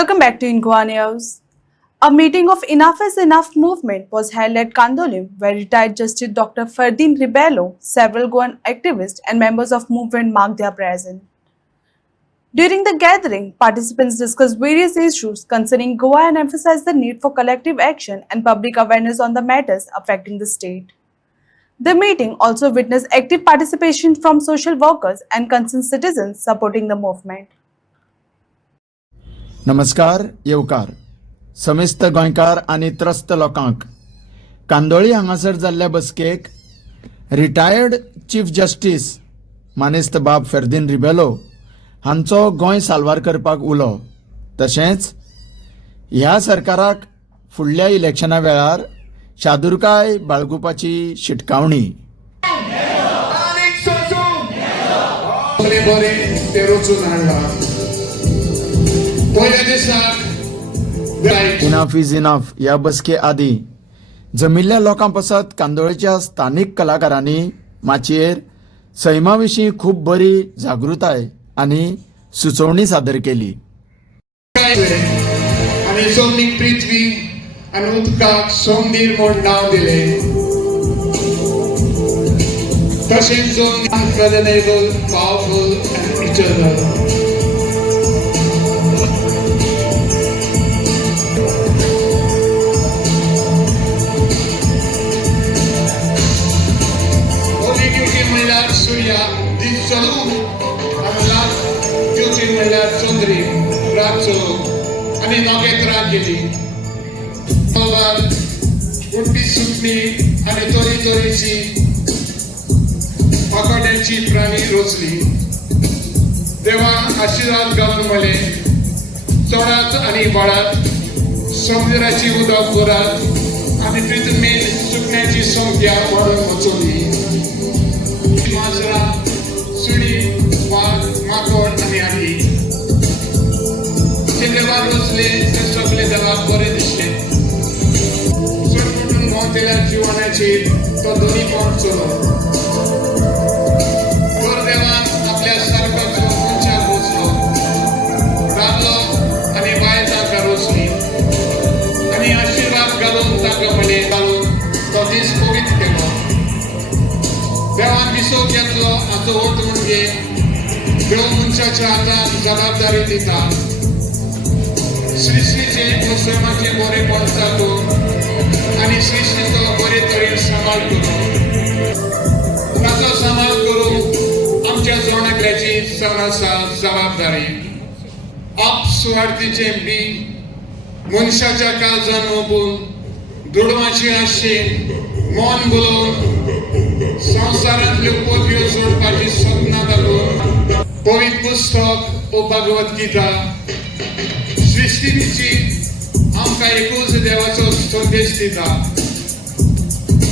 Welcome back to Inqua News. A meeting of Enough is Enough movement was held at Kandolim, where retired Justice Dr. Ferdin Rebelo, several Goan activists and members of movement marked their presence. During the gathering, participants discussed various issues concerning Goa and emphasized the need for collective action and public awareness on the matters affecting the state. The meeting also witnessed active participation from social workers and concerned citizens supporting the movement. नमस्कार येवकार समेस्त गोंयकार आनी त्रस्त लोकांक कांदोळी हांगासर जाल्ल्या बसकेक रिटायर्ड चीफ जस्टीस मानेस्त बाब फेर्दीन रिबेलो हांचो गोंय साल्वार करपाक उलो तशेंच ह्या सरकाराक फुडल्या इलेक्शना वेळार शादुरकाय बाळगुपाची शिटकावणी. इनफ इज इनफ ह्या बसके आदी जमिल्ल्या लोकां पासत कांदोळेच्या स्थानीक कलाकारांनी माचयेर सैमा विशीं खूब बरी जागृताय आनी सुचोवणी सादर केली. आनी सोमनीक पृथ्वी आनी उदकाक सोमनीर म्हूण नांव दिलें. तशेंच अनप्रेडिक्टेबल, पावरफुल आनी इटर्नल. सूर्या दीस चलून आमलाक ज्योती म्हणल्यार चंद्री रात चलून आनी नखेत्रां गेली. उडपी सुटणी आनी तरेतरेची पाकोड्यांची प्राणी रोचली. देवान आशिर्वाद घालून म्हणलें, चडात आनी वाडात, समुद्राची उदक भरात आनी पृथ्वीन सुकण्याची संख्या वाडून वचोली. माजरा, सुणी, वाघ, माकड आनी आली जे देवाक रोचले ते सगळे देवाक बरे दिसले. चड करून मोतेल्या जिवनाचेर तो दोनी पावट चलो. तर देवान आपल्या सारकाचो मनशाक रोचलो, दादलो आनी बायल ताका रोचली आनी आशिर्वाद घालून ताका म्हणे घालून तो दीस पवित्र केलो. देवान विसव घेतलो हाचो अर्थ म्हणजे देव मनशाच्या हातान जबाबदारी दिता. सृश्टीचे मुसलमाचे बरेपण साधून आनी सृश्टीचो बरे तरेन सांबाळ करून ताचो सांबाळ करूंक आमच्या जोडण्याची आसा जबाबदारी. अपस्वार्थीचे बी मनशाच्या काळजान ओपून दुडवाची आशेन मन बोलोवन संवसारांतल्यो पोतयो सोडपाची सपनां घालून पवित्र पुस्तक ओ भगवत गीता सृश्टीची आमकां एकूच देवाचो संदेश दिता.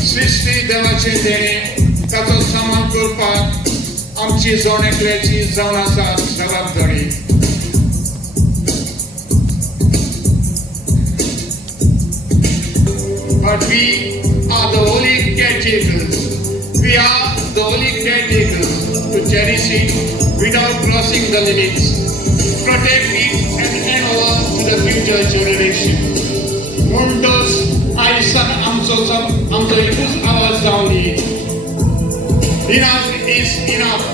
सृश्टी देवाचें देणें ताचो सांबाळ करपाक आमची जोडण्याची जावन आसा जबाबदारी. But we are the holy caretakers. We are the holy caretakers to cherish it without crossing the limits, protect it and hand over to the future generation. म्हणटच आयज आमचो एकूच आवाज जावन enough is enough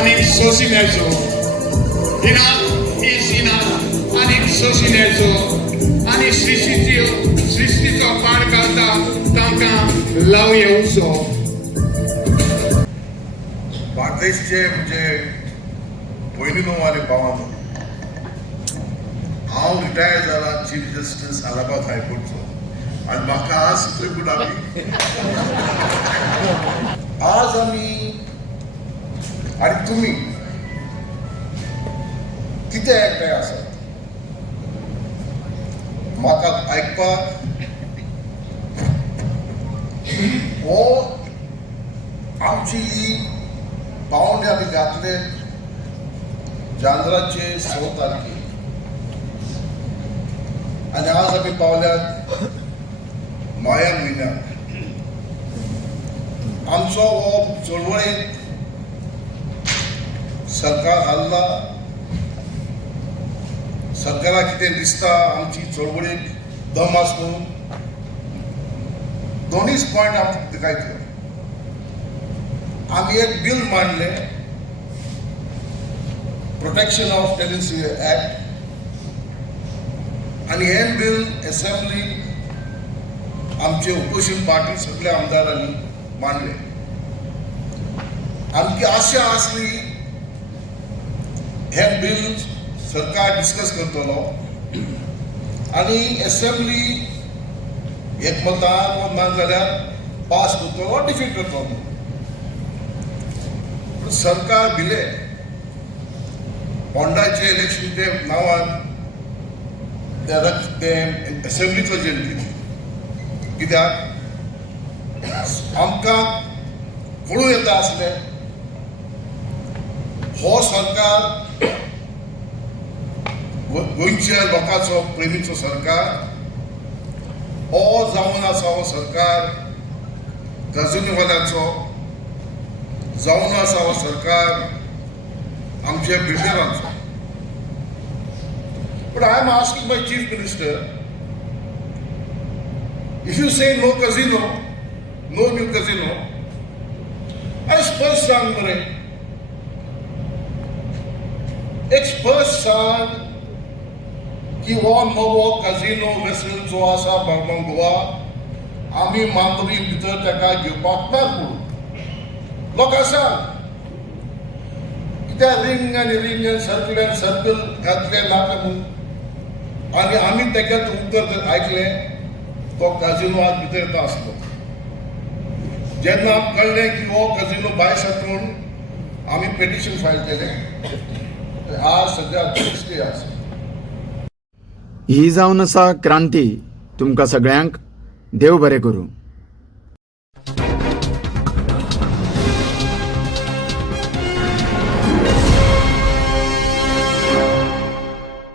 आनी सोशिनेचो. enough is enough आनी सोशिनेचो आनी सृश्टीचो पाड घालता तांकां लाव येवचो. बार्देशचे म्हणजे भयणीनो आनी भावांनो, हांव रिटायर जाला चीफ जस्टीस अलाहाबाद हायकोर्टचो आनी म्हाका आज सुप्रीम कोर्ट आज आमी आनी तुमी कितें एकठांय आसात म्हाका आयकपाक हो आमची ही पावंडे आमी घातले जांद्राचे 6 तारखेक आनी आज आमी पावल्यात नव्या म्हयन्याक. आमचो हो चळवळींत सरकार हाल्ला, सरकाराक कितें दिसता आमची चळवळीक दम आसा म्हणून दोनूच पॉयंट आमकां दाखयतले. आमी एक बिल मांडलें प्रोटेक्शन ऑफ टेनन्सी एक्ट आनी हें बिल असेंब्ली आमचे ओपोजिशन पार्टी सगळ्या आमदारांनी मांडलें. आमची आशा आसली हें बिल सरकार डिस्कस करतलो आनी असेंब्ली एकमतान वा नाजाल्यार पास करतलो वा डिफीट करतलो. पूण सरकार भिलें. पोंडाचे इलेक्शनचे नांवान ते असेंब्लीचो जेल कित्याक आमकां कळून येता आसलें हो सरकार गोंयच्या लोकांचो प्रेमीचो सरकार हो जावन आसा हो सरकार गजानीवाल्यांचो जावन आसा हो सरकार आमच्या बिल्डरांचो. But I am asking my Chief Minister, if you say no casino, no new casino, I spurs सांग मरे. एक स्पष्ट सांग की हो नवो काजिनो वेसल जो आसा बार्मान गोवा आमी मांद्री भितर ताका घेवपाक ना म्हणून लोकांक सांग. कित्याक रिंग आनी सर्कल घातले नाका म्हणून आनी आमी तेगेलें उतर आयकलें तो काजिनो आज भितर येता आसलो. जेन्ना आमकां कळ्ळें की हो काजिनो भायर सरून आमी पेटिशन फायल केलें. आज सद्या स्टे आसा. ही जावन आसा क्रांती. तुमकां सगळ्यांक देव बरें करूं.